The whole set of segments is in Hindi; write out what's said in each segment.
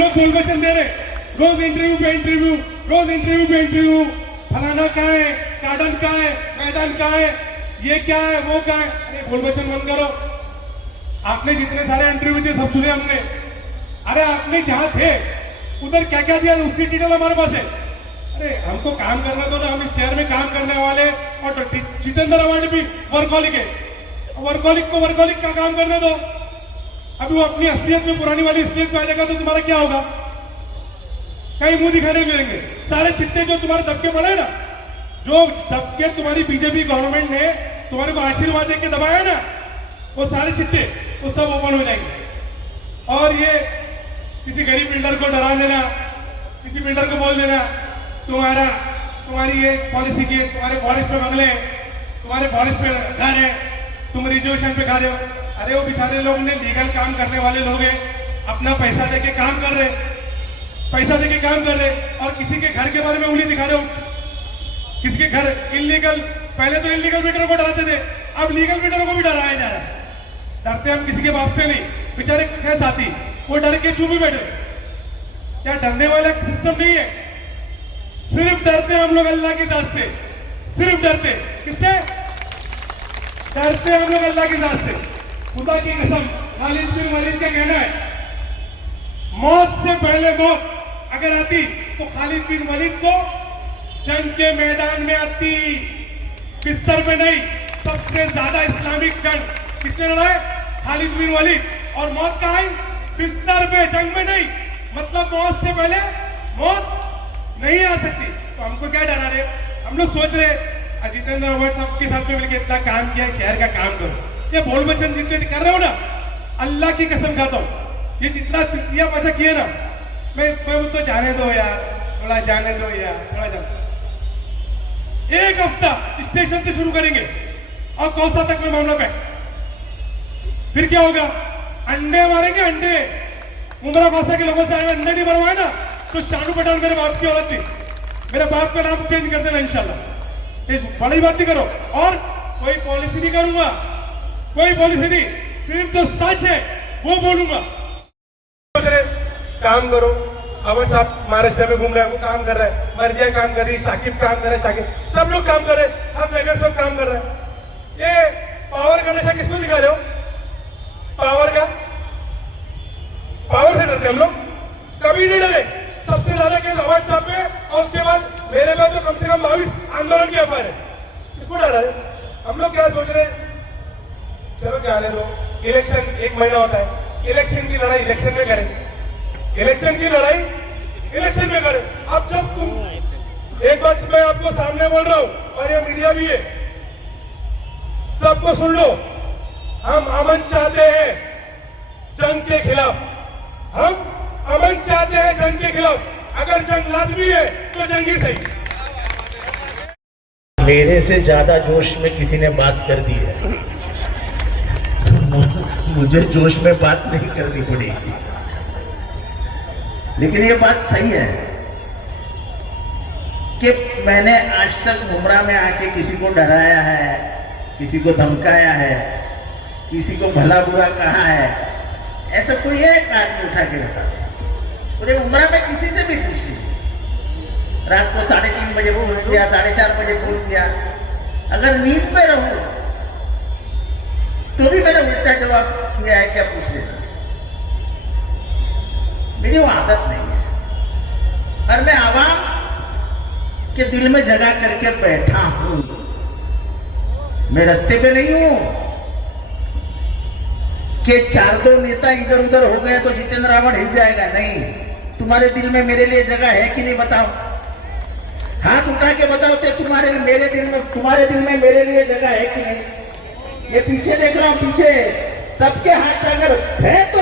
लोग बोल वचन दे रहे, रोज इंटरव्यू पे इंटरव्यू, रोज इंटरव्यू पे इंटरव्यू, फलाना क्या है, गार्डन क्या है, मैदान क्या है, ये क्या है, वो क्या है। अरे बोल वचन बंद करो। आपने जितने सारे इंटरव्यू दिए सब सुने हमने। अरे आपने जहां थे उधर क्या क्या दिया उसकी डिटेल हमारे पास है। अरे हमको काम करने दो ना, हम इस शहर में काम करने वाले। और जितेंद्र अवार्ड भी वर्कहॉलिक है, वर्कहॉलिक को वर्कहॉलिक का काम करने दो। अभी वो अपनी असलियत में, पुरानी वाली असलियत में आ जाएगा तो तुम्हारा क्या होगा? कहीं मुंह दिखाने मिलेंगे। सारे चिट्टे जो तुम्हारे दबके पड़े ना, जो दबके तुम्हारी बीजेपी गवर्नमेंट ने तुम्हारे को आशीर्वाद देके दबाया ना, वो सारे चिट्टे वो सब ओपन हो जाएंगे। और ये किसी गरीब बिल्डर को डरा देना, किसी बिल्डर को बोल देना तुम्हारी ये पॉलिसी की, तुम्हारे फॉरेस्ट पे बंगले, तुम्हारे फॉरेस्ट पे घर है, तुम रिजर्वेशन पे खा रहे हो। अरे वो बेचारे लोग ने लीगल काम करने वाले लोग हैं, अपना पैसा देके काम कर रहे, पैसा देके काम कर रहे, और किसी के घर के बारे में उंगली दिखा रहे हो। किसी के घर इलीगल, पहले तो इलीगल मीटर को डराते थे, अब लीगल मीटर को भी डराया जा रहा है। डरते हम किसी के बाप से नहीं, बेचारे है साथी, वो डर के चुप ही बैठे। क्या डरने वाला सिस्टम नहीं है, सिर्फ डरते हम लोग अल्लाह की जात से। सिर्फ डरते किससे? डरते हम लोग अल्लाह की जात से। खुदा की कसम, खालिद बिन वलीद का कहना है, मौत से पहले मौत अगर आती तो खालिद बिन वलीद को जंग के मैदान में आती, बिस्तर पे नहीं। सबसे ज्यादा इस्लामिक जंग किसने लड़ा है? खालिद बिन वलीद। और मौत कहाँ आई? बिस्तर पे, जंग में नहीं। मतलब मौत से पहले मौत नहीं आ सकती। तो हमको क्या डरा रहे? हम लोग सोच रहे जितेंद्र अवार्ड साहब के साथ में मिलकर इतना काम किया, शहर का काम करो। ये बोल वचन जितने कर रहे हो ना, अल्लाह की कसम खाता हूं, ये जितना तितिया पाछा किए ना, मैं तो जाने दो यार, थोड़ा जाने दो यार, थोड़ा जाने। एक हफ्ता स्टेशन से शुरू करेंगे और कौसा तक में मामला पे, फिर क्या होगा? अंडे मारेंगे, अंडे। मुंद्रा कौसा के लोगों से अगर अंडे नहीं बनवाए ना, तो शानू पठान मेरे बाप की औरत थी, मेरे बाप का नाम चेंज कर देना इंशाल्लाह। बड़ी बात नहीं करो, और कोई पॉलिसी नहीं करूंगा, कोई पॉलिसी नहीं, सिर्फ जो सच है वो बोलूंगा। काम करो। अवर साहब महाराष्ट्र में घूम रहे हैं, वो काम कर रहा है, मर्जिया काम कर रही है, शाकिब काम कर रहा है, शाकिब, सब लोग काम कर रहे हैं, हम नगर सब काम कर रहे हैं। ये पावर का नशा किसको दिखा रहे हो? पावर का, पावर से डरते हम लोग? कभी नहीं डरे। सबसे ज्यादा केस अवार्ड साहब पे, और उसके बाद मेरे में तो कम से कम 22 आंदोलन की अफवाह है। इसको डरा है? हम लोग क्या सोच रहे हैं? चलो जाने दो, इलेक्शन 1 महीना होता है, इलेक्शन की लड़ाई इलेक्शन में करें, इलेक्शन की लड़ाई इलेक्शन में करें। अब जब तुम, एक बात मैं आपको सामने बोल रहा हूं, और ये मीडिया भी है, सबको सुन लो, हम अमन चाहते हैं जंग के खिलाफ, हम अमन चाहते हैं जंग के खिलाफ। अगर जंग लाजमी है तो जंग ही सही। मेरे से ज्यादा जोश में किसी ने बात कर दी है, तो मुझे जोश में बात नहीं करनी पड़ेगी। लेकिन ये बात सही है कि मैंने आज तक मुमरा में आके किसी को डराया है, किसी को धमकाया है, किसी को भला बुरा कहा है, ऐसा कोई एक आदमी उठा के बता। पूरे उमरा में किसी से भी पूछ लीजिए, रात को 3:30 बजे फोन किया, 4:30 बजे फोन किया, अगर नींद में रहूं तो भी मैंने उल्टा जवाब दिया है, क्या पूछ लेता। मेरी वो आदत नहीं है, और मैं आवाम के दिल में जगह करके बैठा हूं। मैं रास्ते पे नहीं हूं कि 4-2 नेता इधर उधर हो गए तो जितेंद्र अवार्ड हिल जाएगा। नहीं, तुम्हारे दिल में मेरे लिए जगह है कि नहीं? बताओ, हाथ उठा के बताओ कि तुम्हारे मेरे दिल में मेरे लिए जगह है कि नहीं? ये पीछे देख रहा हूं, पीछे सबके हाथ अगर है तो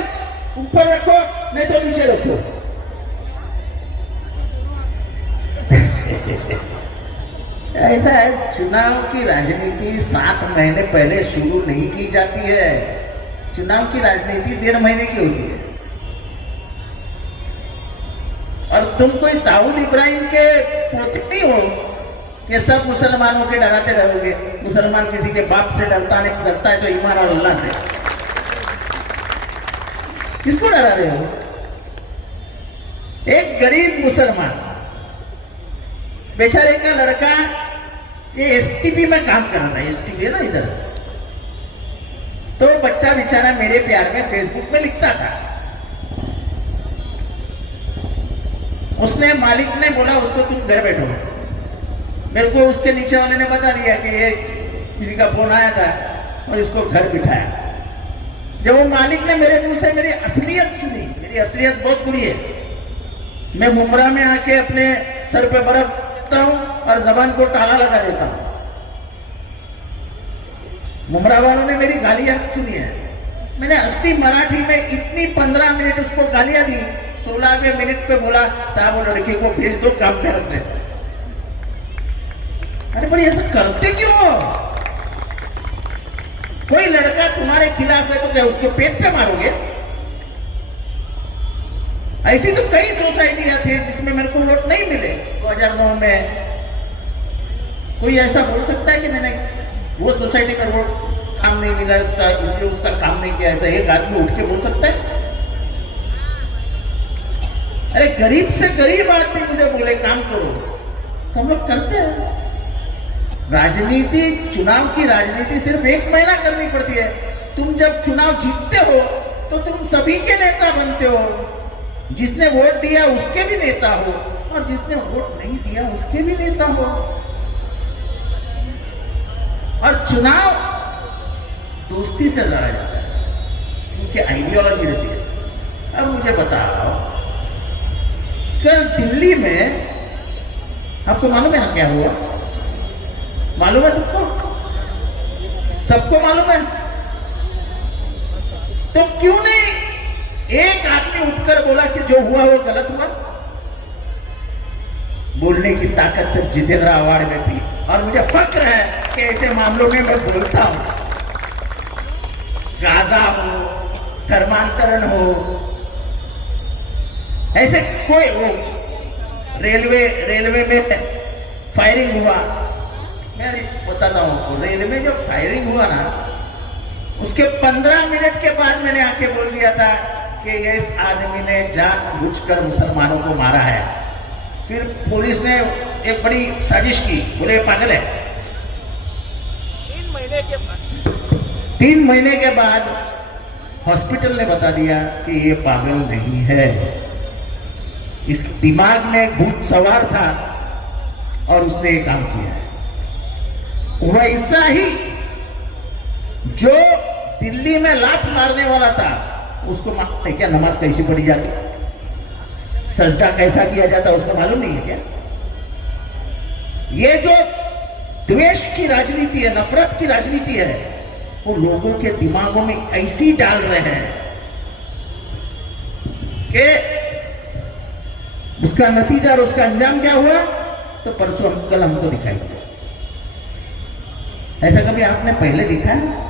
ऊपर रखो, नहीं तो पीछे रखो। ऐसा है, चुनाव की राजनीति 7 महीने पहले शुरू नहीं की जाती है। चुनाव की राजनीति 1.5 महीने की होती है। और तुम कोई दाऊद इब्राहिम के पोते नहीं हो कि सब मुसलमानों के डराते रहोगे। मुसलमान किसी के बाप से डरता नहीं, डरता है तो ईमान और अल्लाह से। किसको डरा रहे हो? एक गरीब मुसलमान बेचारे का लड़का ये एसटीपी में काम कर रहा है, एसटीपी है ना इधर, तो बच्चा बेचारा मेरे प्यार में फेसबुक में लिखता था। उसने मालिक ने बोला उसको तुम घर बैठो, मेरे को उसके नीचे वाले ने बता दिया कि ये किसी का फोन आया था और इसको घर बिठाया। जब वो मालिक ने मेरे मुंह से मेरी असलियत सुनी, मेरी असलियत बहुत बुरी है, मैं मुमरा में आके अपने सर पे बर्फ देता हूं और जबान को ताला लगा देता हूं। मुमरा वालों ने मेरी गालियां सुनी है, मैंने असली मराठी में इतनी 15 मिनट उसको गालियां दी, 16वें मिनट पे बोला साहब वो लड़की को भेज दो, काम पे रख दे। अरे पर ऐसा करते क्यों हो? कोई लड़का तुम्हारे खिलाफ है तो क्या उसके पेट पे मारोगे? ऐसी तो कई सोसाइटियां थी जिसमें मेरे को वोट नहीं मिले 2009 में। कोई ऐसा बोल सकता है कि मैंने वो सोसाइटी में वोट काम नहीं मिला उसका, इसलिए उसका काम नहीं किया? ऐसा एक आदमी उठ के बोल सकता है? अरे गरीब से गरीब आदमी मुझे बोले काम करो तो हम लोग करते हैं। राजनीति, चुनाव की राजनीति सिर्फ 1 महीना करनी पड़ती है। तुम जब चुनाव जीतते हो तो तुम सभी के नेता बनते हो, जिसने वोट दिया उसके भी नेता हो और जिसने वोट नहीं दिया उसके भी नेता हो। और चुनाव दोस्ती से लड़ा जाता है, उनकी आइडियोलॉजी रहती है। अब मुझे बताओ, कल दिल्ली में आपको मालूम है ना क्या हुआ? मालूम है सबको? सबको मालूम है? तो क्यों नहीं एक आदमी उठकर बोला कि जो हुआ वो गलत हुआ? बोलने की ताकत सिर्फ जितेंद्र आव्हाड में थी और मुझे फक्र है कि ऐसे मामलों में मैं बोलता हूं। गाजा हो, धर्मांतरण हो, ऐसे कोई वो रेलवे में फायरिंग हुआ, मैं बताता हूं, रेलवे में जो फायरिंग हुआ ना उसके 15 मिनट के बाद मैंने आके बोल दिया था कि इस आदमी ने जानबूझकर मुसलमानों को मारा है। फिर पुलिस ने एक बड़ी साजिश की, बोले पागल है। 3 महीने के बाद हॉस्पिटल ने बता दिया कि ये पागल नहीं है, इस दिमाग में एक भूत सवार था और उसने ये काम किया है। वैसा ही जो दिल्ली में लात मारने वाला था उसको मालूम क्या नमाज कैसी पढ़ी जाती, सजदा कैसा किया जाता उसको मालूम नहीं है क्या? ये जो द्वेष की राजनीति है, नफरत की राजनीति है, वो लोगों के दिमागों में ऐसी डाल रहे हैं कि उसका नतीजा और उसका अंजाम क्या हुआ तो परसों कल हमको दिखाई दिया। ऐसा कभी आपने पहले देखा है?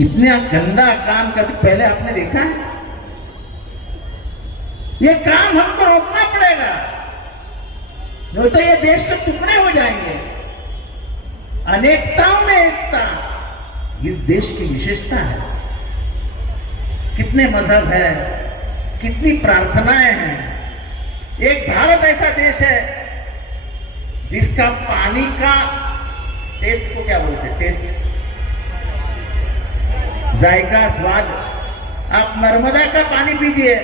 इतना गंदा काम कभी पहले आपने देखा है? ये काम हमको रोकना पड़ेगा, नहीं तो ये देश के टुकड़े हो जाएंगे। अनेकताओं में एकता इस देश की विशेषता है। कितने मजहब है, कितनी प्रार्थनाएं हैं। एक भारत ऐसा देश है जिसका पानी का टेस्ट को क्या बोलते हैं? टेस्ट, जायका, स्वाद। आप नर्मदा का पानी पीजिए,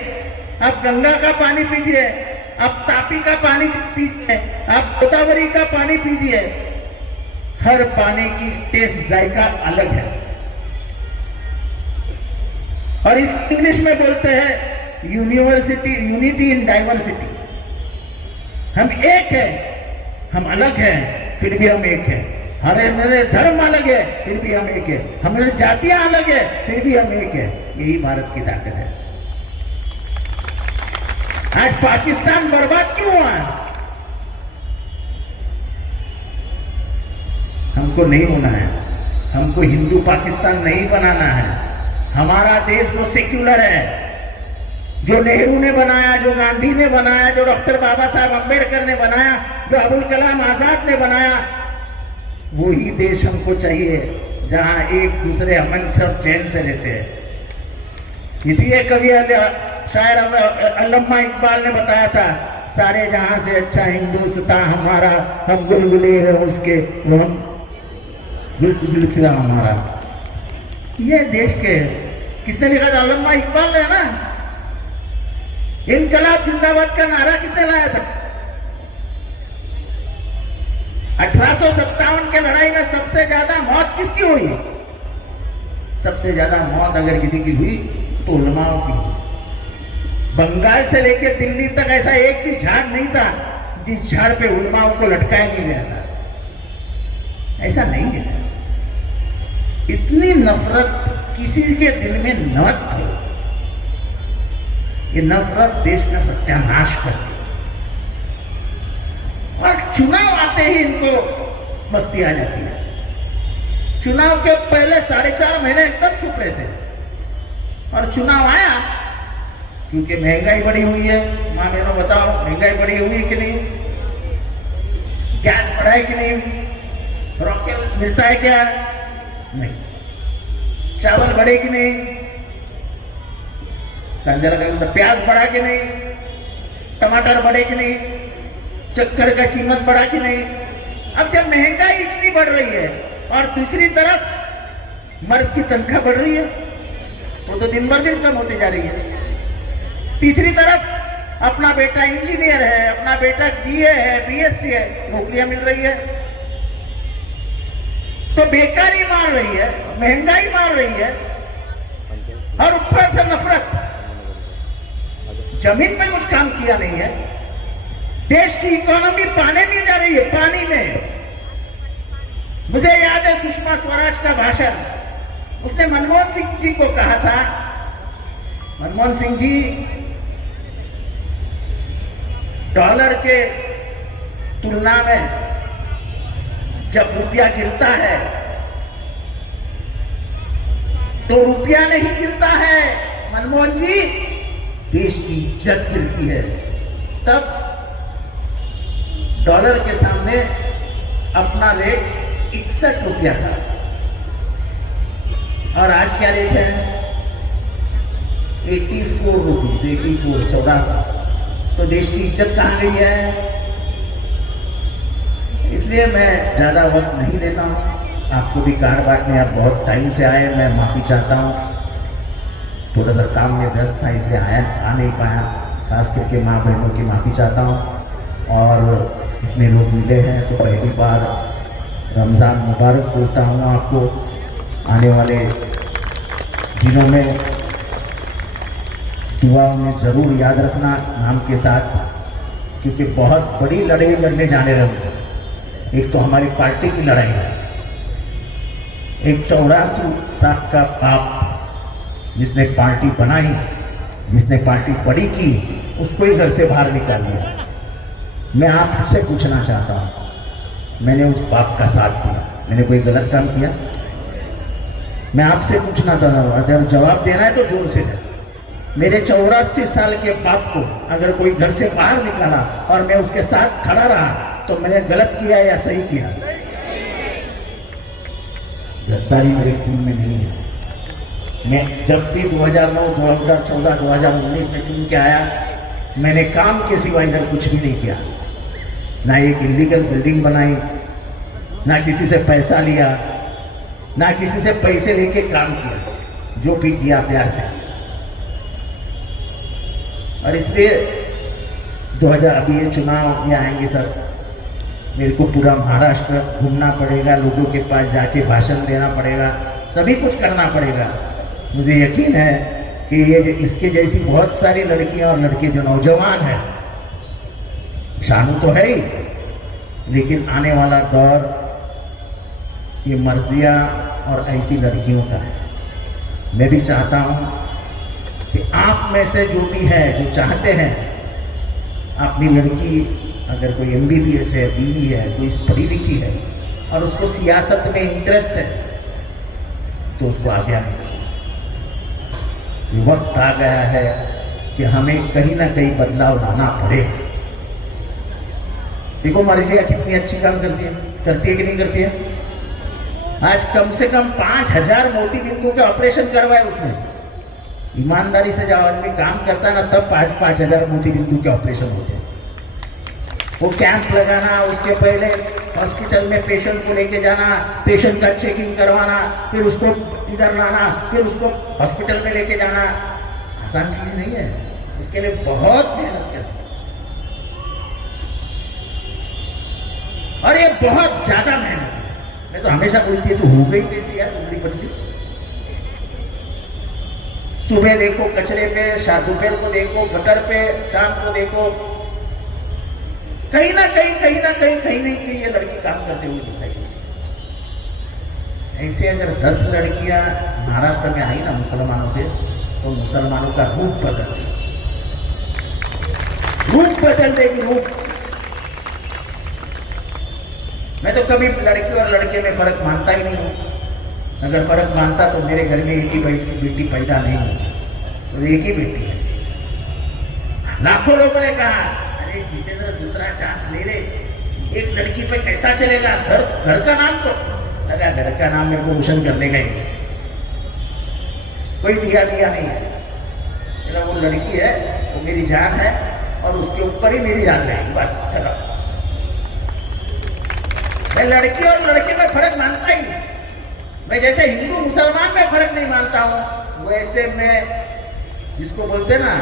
आप गंगा का पानी पीजिए, आप तापी का पानी पीजिए, आप गोदावरी का पानी पीजिए, हर पानी की टेस्ट, जायका अलग है। और इस इंग्लिश में बोलते हैं यूनिटी इन डाइवर्सिटी। हम एक है, हम अलग हैं, फिर भी हम एक है। हमारे धर्म अलग है, फिर भी हम एक है। हमारे जातियां अलग है, फिर भी हम एक है। यही भारत की ताकत है। आज पाकिस्तान बर्बाद क्यों हुआ? हमको नहीं होना है, हमको हिंदू पाकिस्तान नहीं बनाना है। हमारा देश जो सेक्युलर है, जो नेहरू ने बनाया, जो गांधी ने बनाया, जो डॉक्टर बाबा साहब अंबेडकर ने बनाया, जो अबुल कलाम आजाद ने बनाया, वही देश हमको चाहिए जहां एक दूसरे अमन और चैन से रहते हैं। इसलिए कभी शायर अल्लामा इकबाल ने बताया था, सारे जहां से अच्छा हिंदुस्तान हमारा, हम गुलगुले हैं उसके, वो हम गुलसिता हमारा। ये देश के किसने लिखा था? अल्लामा इकबाल ने ना। इनकलाब जिंदाबाद का नारा किसने लाया था? 1857 के लड़ाई में सबसे ज्यादा मौत किसकी हुई? सबसे ज्यादा मौत अगर किसी की हुई तो उलमाओं की। बंगाल से लेकर दिल्ली तक ऐसा एक भी झाड़ नहीं था जिस झाड़ पे उलमाओं को लटकाया नहीं गया था। ऐसा नहीं है। इतनी नफरत किसी के दिल में न हो, ये नफरत देश का सत्यानाश करती। और चुनाव आते ही इनको मस्ती आ जाती है। चुनाव के पहले 4.5 महीने एकदम चुप रहे थे, और चुनाव आया क्योंकि महंगाई बढ़ी हुई है। मां बहनों बताओ, महंगाई बढ़ी हुई है कि नहीं? गैस बढ़ा है कि नहीं? रॉकेल मिलता है क्या? नहीं। चावल बढ़े कि नहीं? प्याज बढ़ा कि नहीं? टमाटर बढ़े कि नहीं? चक्कर का कीमत बढ़ा कि नहीं? अब जब महंगाई इतनी बढ़ रही है और दूसरी तरफ मर्द की तनख्वाह बढ़ रही है, वो तो दिन भर दिन कम होती जा रही है। तीसरी तरफ अपना बेटा इंजीनियर है, अपना बेटा बीए है, बीएससी है, नौकरियां मिल रही है। तो बेकारी मार रही है, महंगाई मार रही है, और ऊपर से नफरत। जमीन पे कुछ काम किया नहीं है। देश की इकोनॉमी पानी में जा रही है, पानी में। मुझे याद है सुषमा स्वराज का भाषण, उसने मनमोहन सिंह जी को कहा था, मनमोहन सिंह जी, डॉलर के तुलना में जब रुपया गिरता है तो रुपया नहीं गिरता है मनमोहन जी, देश की इज्जत गिरती है। तब डॉलर के सामने अपना रेट 61 रुपया था, और आज क्या रेट है? 84 रुपीज, 84 तो देश की इज्जत कहां गई है? इसलिए मैं ज्यादा वक्त नहीं लेता हूं। आपको भी कार बांटने आप बहुत टाइम से आए, मैं माफी चाहता हूं। थोड़ा सा काम में व्यस्त था इसलिए आ नहीं पाया। खास करके माँ बहनों की माफी चाहता हूं। और इतने लोग मिले हैं तो पहली बार रमज़ान मुबारक बोलता हूँ आपको। आने वाले दिनों में दुआओं में ज़रूर याद रखना नाम के साथ, क्योंकि बहुत बड़ी लड़ाई लड़ने जाने रहे। एक तो हमारी पार्टी की लड़ाई है, एक 84 साल का बाप जिसने पार्टी बनाई, जिसने पार्टी बड़ी की, उसको ही घर से बाहर निकाल दिया। मैं आपसे पूछना चाहता हूँ, मैंने उस बाप का साथ दिया? मैंने कोई गलत काम किया? मैं आपसे पूछना चाहता हूँ, अगर जवाब देना है तो जोर से दे। मेरे 84 साल के बाप को अगर कोई घर से बाहर निकाला और मैं उसके साथ खड़ा रहा तो मैंने गलत किया या सही किया? गद्दारी मेरे खून में नहीं है। मैं जब भी 2009, 2014, 2019 में चुन के आया, मैंने काम के सिवा इधर कुछ भी नहीं किया। ना एक इलीगल बिल्डिंग बनाई, ना किसी से पैसा लिया, ना किसी से पैसे लेके काम किया। जो भी किया प्यार से। और इसलिए 2000 अभी ये चुनाव ये आएंगे सर, मेरे को पूरा महाराष्ट्र घूमना पड़ेगा, लोगों के पास जाके भाषण देना पड़ेगा, सभी कुछ करना पड़ेगा। मुझे यकीन है कि ये इसके जैसी बहुत सारी लड़कियां और लड़के जो नौजवान हैं, शानू तो है ही, लेकिन आने वाला दौर ये मर्जिया और ऐसी लड़कियों का है। मैं भी चाहता हूं कि आप में से जो भी है, जो चाहते हैं अपनी लड़की, अगर कोई MBBS है, BE है, कोई पढ़ी लिखी है और उसको सियासत में इंटरेस्ट है, तो उसको आगे आने वक्त आ गया है कि हमें कहीं ना कहीं बदलाव लाना पड़े। देखो मर्जिया कितनी अच्छी काम करती है कि नहीं करती है? आज कम से कम 5000 मोती बिंदु के ऑपरेशन करवाए उसने। ईमानदारी से जब आदमी काम करता है ना, तब 5,000 मोतीबिंदु के ऑपरेशन होते हैं। वो कैंप लगाना, उसके पहले हॉस्पिटल में पेशेंट को लेके जाना, पेशेंट का चेकिंग करवाना, फिर उसको इधर लाना, फिर उसको हॉस्पिटल में लेके जाना, आसान चीज नहीं है। उसके लिए बहुत मेहनत करनी है और ये बहुत ज्यादा मेहनत है। मैं तो हमेशा बोलती है, तू हो गई कैसी यार उंगली पतली। सुबह देखो कचरे पे, दोपहर को देखो गटर पे, शाम को देखो कहीं ना कहीं ये लड़की काम करते हुए दिखाई। ऐसे अगर 10 लड़कियां महाराष्ट्र में आई ना मुसलमानों से, तो मुसलमानों का रूप बदल देगी रूप। मैं तो कभी लड़की और लड़के में फर्क मानता ही नहीं हूं। अगर फर्क मानता तो मेरे घर में एक ही बेटी पैदा नहीं हुई, तो एक ही बेटी है। लाखों लोगों ने कहा, अरे जितेंद्र दूसरा चांस ले ले, एक लड़की पे कैसा चलेगा, घर का नाम तो लगा, घर का नाम मेरे को रोशन करने गए, कोई दिया नहीं है। मेरा वो लड़की है, वो मेरी जान है और उसके ऊपर ही मेरी जान रहेगी, बस खत्म। मैं लड़की और लड़के में फर्क मानता ही नहीं। मैं जैसे हिंदू मुसलमान में फर्क नहीं मानता हूं, वैसे मैं जिसको बोलते ना,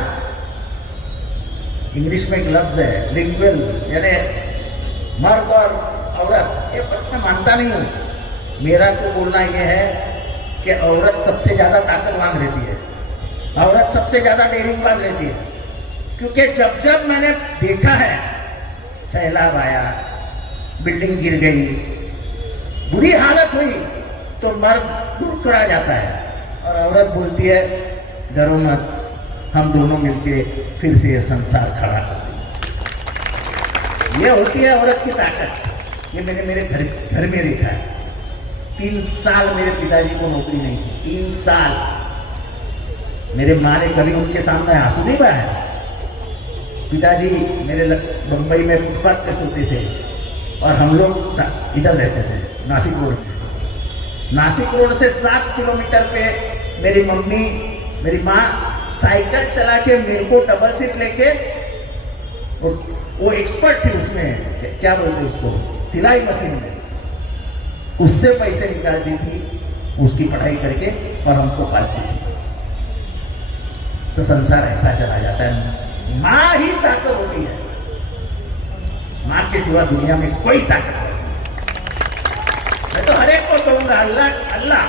इंग्लिश में एक लफ्ज है लिंगुअल, यानी मर्द और औरत, ये फर्क मैं मानता नहीं हूं। मेरा तो बोलना यह है कि औरत सबसे ज्यादा ताकतवान रहती है, औरत सबसे ज्यादा डेरिंगबाज रहती है। क्योंकि जब मैंने देखा है, सैलाब आया, बिल्डिंग गिर गई, बुरी हालत हुई, तो मर्द दूर खड़ा जाता है और औरत बोलती है, डरो मत, हम दोनों मिलके फिर से ये संसार खड़ा कर देंगे। ये होती है औरत की ताकत। ये मैंने मेरे घर में देखा है। 3 साल मेरे पिताजी को नौकरी नहीं थी, 3 साल। मेरे माँ ने कभी उनके सामने आंसू नहीं बहाया। पिताजी मेरे बंबई में फुटपाथ पे सोते थे और हम लोग इधर रहते थे, नासिक रोड पे। नासिक रोड से 7 किलोमीटर पे मेरी माँ साइकिल चला के मेरे को डबल सीट लेके, वो एक्सपर्ट थी उसमें, क्या बोलते उसको, सिलाई मशीन में, उससे पैसे निकालती थी, उसकी पढ़ाई करके और हमको पालती थी। तो संसार ऐसा चला जाता है। माँ ही ताकत होती है, माँ के सिवा दुनिया में कोई ताकत नहीं। मैं तो हर एक को कहूंगा, अल्लाह,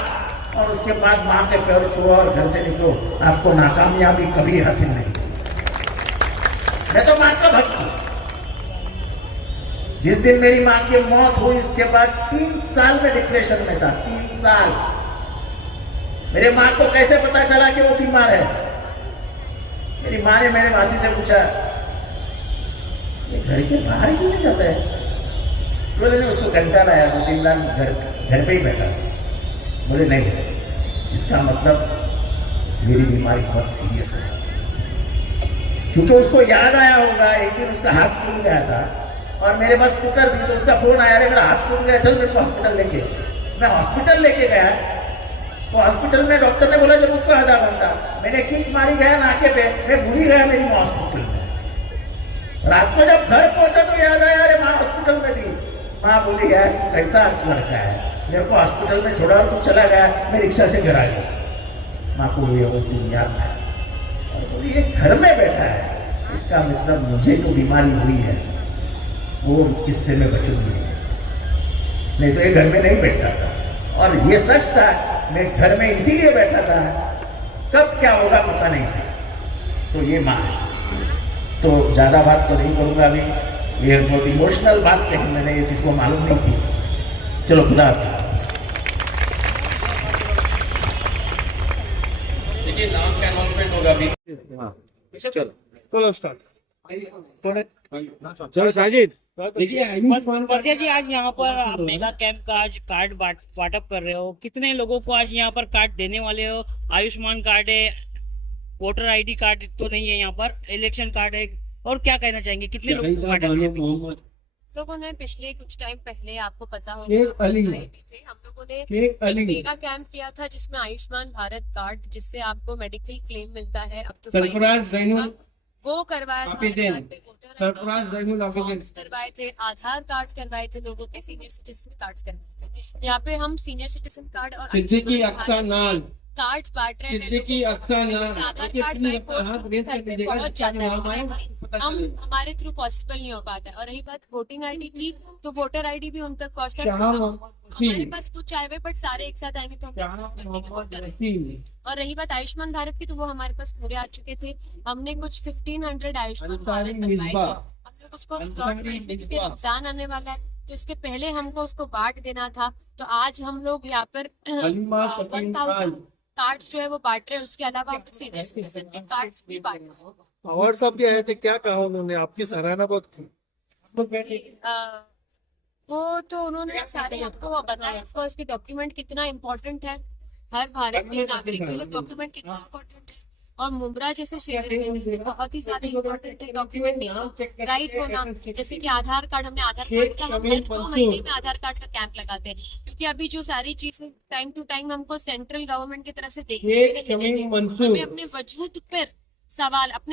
और उसके बाद माँ के पैर छुओ और घर से निकलो, आपको नाकामयाबी कभी हासिल नहीं। मैं तो माँ का भक्त हूं। जिस दिन मेरी माँ की मौत हुई, उसके बाद 3 साल में डिप्रेशन में था, 3 साल। मेरे माँ को कैसे पता चला कि वो बीमार है? मेरी माँ ने मेरे मासी से पूछा, ये घर के बाहर क्यों नहीं जाता है? बोले नहीं, उसको घंटा लाया, 2-3 दिन घर पे ही बैठा। बोले नहीं, इसका मतलब मेरी बीमारी बहुत सीरियस है। क्योंकि उसको याद आया होगा, एक दिन उसका हाथ टूट गया था और मेरे पास स्कूटर थी, तो उसका फोन आया, मेरा हाथ टूट गया, चल मेरे को हॉस्पिटल लेके। मैं हॉस्पिटल लेके गया, तो हॉस्पिटल में डॉक्टर ने बोला जब उसको आधा घंटा, मैंने किक मारी गया नाके पे, मैं भूल ही गया मेरी माँ हॉस्पिटल में। रात को जब घर पहुंचा तो याद आया, अरे माँ हॉस्पिटल में थी। माँ बोली, यार कैसा लड़का है, मेरे को हॉस्पिटल में छोड़ा और तू चला गया, मैं रिक्शा से घर आ गया। माँ को ये दिन याद था और बोली, ये घर में बैठा है, इसका मतलब मुझे जो बीमारी हुई है वो इससे मैं बचूंगी नहीं, तो ये घर में नहीं बैठा था। और ये सच था, मैं घर में इसीलिए बैठा था, कब क्या होगा पता नहीं था। तो ये माँ है। तो ज्यादा बात तो नहीं करूंगा अभी, ये बहुत इमोशनल बात कही मैंने, ये किसको मालूम नहीं थी। चलो खुदा हाफिज़। देखिए नाम का अनाउंसमेंट होगा अभी। चलो स्टार्ट। चलो साजिद। देखिए आयुष्मान जी, आज यहाँ पर आप मेगा कैंप का आज कार्ड वाटअप कर रहे हो, कितने लोगों को आज यहाँ पर कार्ड देने वाले हो? आयुष्मान कार्ड है, वोटर आईडी कार्ड तो नहीं है यहाँ पर, इलेक्शन कार्ड है, और क्या कहना चाहेंगे, कितने लोगों को कार्ड है? लोगों ने पिछले कुछ टाइम पहले, आपको पता शेख होगा, अली। आए भी थे, हम लोगों ने शेख एक अली। मेगा कैंप किया था जिसमें आयुष्मान भारत कार्ड, जिससे आपको मेडिकल क्लेम मिलता है अप टू सरफराज जैनुल वो करवाया था। आबिदीन। साथ में वोटर सरफराज जैनुल आबिदीन। फॉर्म्स करवाए थे, आधार कार्ड करवाए थे लोगों के, सीनियर सिटीजन कार्ड्स करवाए थे। यहाँ पे हम सीनियर सिटीजन कार्ड और सिद्दीकी आयुष्मान अक्सा भारत नाज। के कार्ड्स बांट रहे हैं सिद्दीकी लोगों अक्सा को। नाज। बस आधार कार्ड बाई पोस्ट घर पे पहुंच जाता है directly। हम हमारे थ्रू पॉसिबल नहीं हो पाता है। और रही बात वोटिंग आईडी की, तो वोटर आईडी भी उन तक पहुंचता है। शाह हमारे पास कुछ आए हुए बट सारे एक साथ आएंगे तो हम एक साथ कर देंगे वोटर ID। और रही बात आयुष्मान भारत की, तो वो हमारे पास पूरे आ चुके थे। हमने कुछ 1500 आयुष्मान भारत बनवाए थे। हमने कुछ को स्लॉट वाइज में, क्योंकि रमजान आने वाला है तो इसके पहले हमको उसको बांट देना था। तो आज हम लोग यहाँ पर 1000 कार्ड्स जो है वो बांट रहे हैं। उसके अलावा हम सीनियर सिटीजन के कार्ड्स भी बांट रहे हैं। अवार्ड साहब भी आए थे, क्या कहा उन्होंने? आपकी सराहना बहुत की। वो तो उन्होंने सारे आपको बताया ऑफकोर्स कि डॉक्यूमेंट कितना इम्पोर्टेंट है, हर भारतीय नागरिक के लिए डॉक्यूमेंट कितना इम्पोर्टेंट है। और मुमरा जैसे शहर के लिए बहुत ही ज्यादा इम्पोर्टेंट है डॉक्यूमेंटेशन, राइट होना। जैसे कि आधार कार्ड, हमने आधार कार्ड का हम हर 2 महीने में आधार कार्ड का कैंप लगाते हैं, क्योंकि अभी जो सारी चीजें टाइम टू टाइम हमको सेंट्रल गवर्नमेंट की तरफ से देखने के लिए मिलेंगी, हमें अपने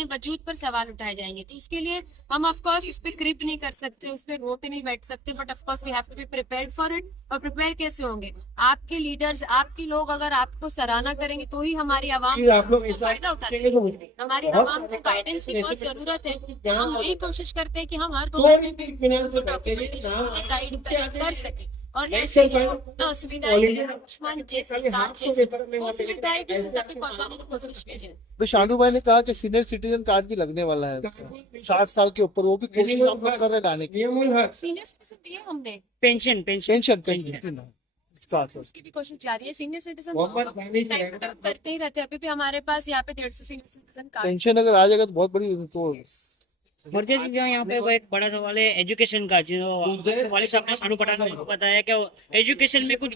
वजूद पर सवाल उठाए जाएंगे। तो उसके लिए हम ऑफ कोर्स उस पर क्रिप नहीं कर सकते, उस पर रो के नहीं बैठ सकते, but of course we have to be prepared for it. और प्रिपेयर कैसे होंगे? आपके लीडर्स, आपके लोग अगर आपको सराहना करेंगे तो ही हमारी आवाम उसका फायदा उठा सकेगी। हमारी आवाम को गाइडेंस की बहुत जरूरत है। हम यही कोशिश करते हैं कि हम हर 2 महीने में डॉक्यूमेंटेशन के लिए गाइड कर सके। और ऐसे जो असुविधाएं आयुष्मान जैसे कार्ड जैसे वो सुविधाएं भी उन तक पहुंचाने की कोशिश की जाए। तो शानू भाई ने कहा कि सीनियर सिटीजन कार्ड भी लगने वाला है उसका। 60 साल के ऊपर, वो भी कोशिश हम लोग कर रहे हैं लाने की। सीनियर सिटीजन दिए हमने, पेंशन पेंशन इसका उसकी भी कोशिश जारी है। Senior citizen time to time करते ही रहते हैं। अभी भी हमारे पास यहाँ पे 150 सीनियर सिटीजन कार्ड। पेंशन अगर आ जाएगा तो बहुत बड़ी उनको। मुझे जो यहाँ पे वो एक बड़ा सवाल है एजुकेशन का, जो वाले साहब ने सानू पठान को बताया कि एजुकेशन में कुछ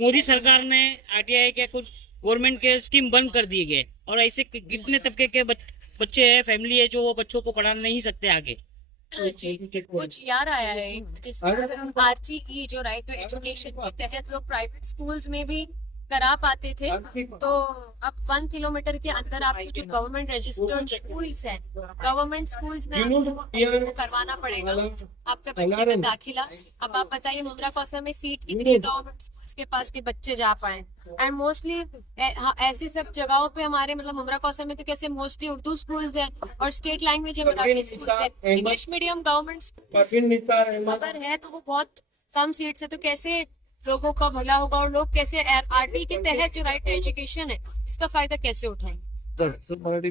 मोदी सरकार ने आरटीआई के कुछ गवर्नमेंट के स्कीम बंद कर दिए गए, और ऐसे कितने तबके के बच्चे हैं, फैमिली है, जो वो बच्चों को पढ़ा नहीं सकते आगे। जी, वो GR आया है जिसमें RTE जो राइट टू एजुकेशन के तहत लोग प्राइवेट स्कूल्स में भी करा पाते थे। तो अब 1 किलोमीटर के अंदर आपको जो गवर्नमेंट रजिस्टर्ड स्कूल्स हैं, गवर्नमेंट स्कूल्स में आपको करवाना पड़ेगा आपके बच्चे का दाखिला। अब आप बताइए मुमरा कौसा में सीट कितनी है गवर्नमेंट स्कूल्स के पास के बच्चे जा पाए। एंड मोस्टली ऐसी सब जगहों पे हमारे मतलब मुमरा कौसा में तो कैसे मोस्टली उर्दू स्कूल्स हैं और स्टेट लैंग्वेज है मराठी स्कूल्स है। इंग्लिश मीडियम गवर्नमेंट अगर है तो वो बहुत कम सीट्स है। तो कैसे लोगों का भला होगा और लोग कैसे RT के तहत जो राइट टू एजुकेशन है इसका फायदा कैसे उठाएंगे? मराठी